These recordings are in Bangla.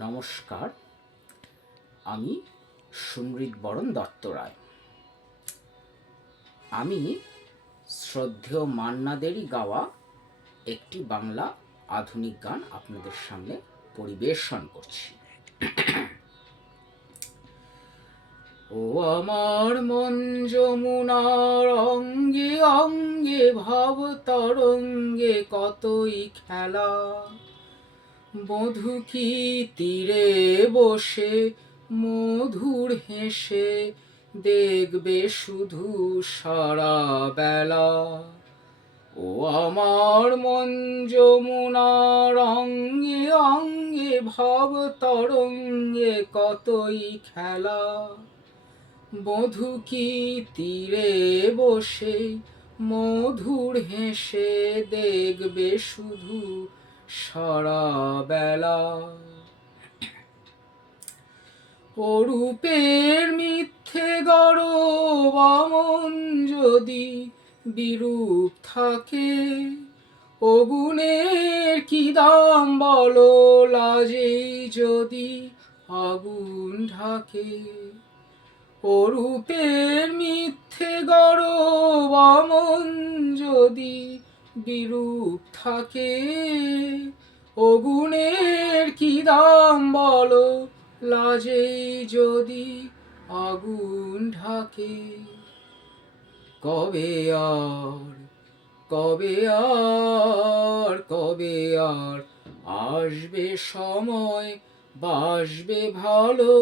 নমস্কার, আমি সুমৃত বরণ দত্ত রায়। আমি শ্রদ্ধেয় মান্নাদেরই গাওয়া একটি বাংলা আধুনিক গান আপনাদের সামনে পরিবেশন করছি। ও আমার মন যমুনার অঙ্গে অঙ্গে ভাব তরঙ্গে কতই খেলা, বধূ কি তীরে বসে মধুর হেসে দেখবে শুধু সারা বেলা। ও আমার মন যমুনার অঙ্গে অঙ্গে ভাব তরঙ্গে কতই খেলা, বধূ কি তীরে বসে মধুর হেসে দেখবে শুধু সারা বেলা। অরূপের মিথ্যে গর্ব মন যদি বিরূপ থাকে, অগুণের কি দাম বলো লাজেই যদি আগুন ঢাকে। অরূপের মিথ্যে গর্ব মন যদি বিরূপ থাকে, অগুণের কি দাম বলো লাজেই যদি আগুন ঢাকে। কবে আর কবে আর কবে আর আসবে সময়, বাসবে ভালো,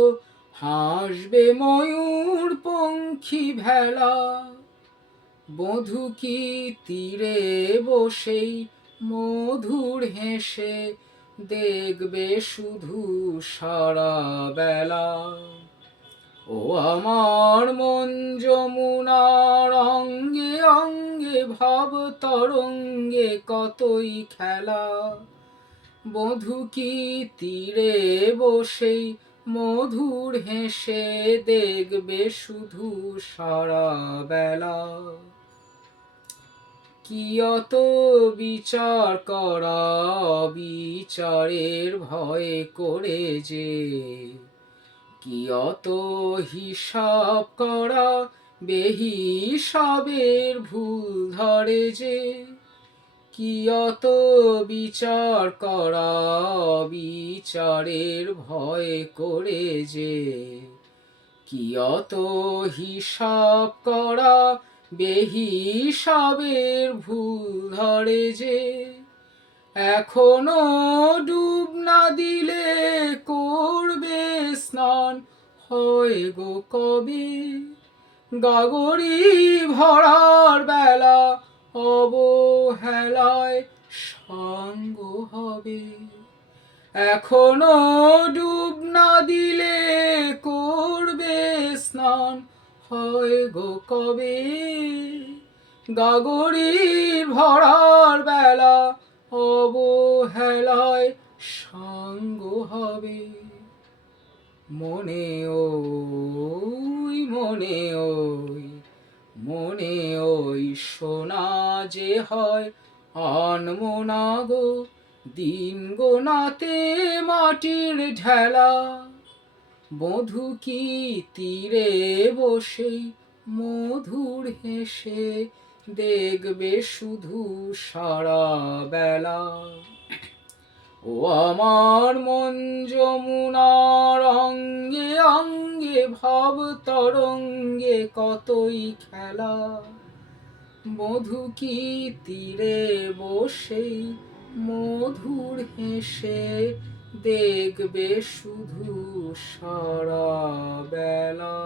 হাসবে ময়ূর পঙ্খী ভেলা, বধূ কি তীরে বসেই মধুর হেসে দেখবে শুধু সারা বেলা। ও আমার মন যমুনার অঙ্গে অঙ্গে ভাব তরঙ্গে কতই খেলা, বধূ কি তীরে বসেই মধুর হেসে দেখবে শুধু সারা বেলা। কি অত বিচার করা বিচারের ভয়ে করে যে, কি অত হিসাব করা বেহিসাবের ভুল ধরে যে, কি অত বিচার করা বিচারের ভয় করে যে, কি অত হিসাব করা বেহিসাবের ভুল ধরে যে, এখনো ডুব না দিলে করবে স্নান হয় গো কবে, গাগরি ভরার বেলা অবহেলায় সাঙ্গ হবে। এখনো ডুব না দিলে করবে স্নান হয় গো কবে, গাগরির ভরার বেলা অবহেলায় সাঙ্গ হবে। মনে ওই মনে ওই মনে ওই সোনা যে হয় আনমনা গো দিন গোনাতে মাটির ঢেলা, বধূ কি তীরে বসেই মধুর হেসে দেখবে শুধু সারা বেলা। ও আমার মন যমুনার অঙ্গে অঙ্গে ভাব তরঙ্গে কতই খেলা, বধূ কি তীরে বসেই মধুর হেসে দেখবে শুধু সারা বেলা।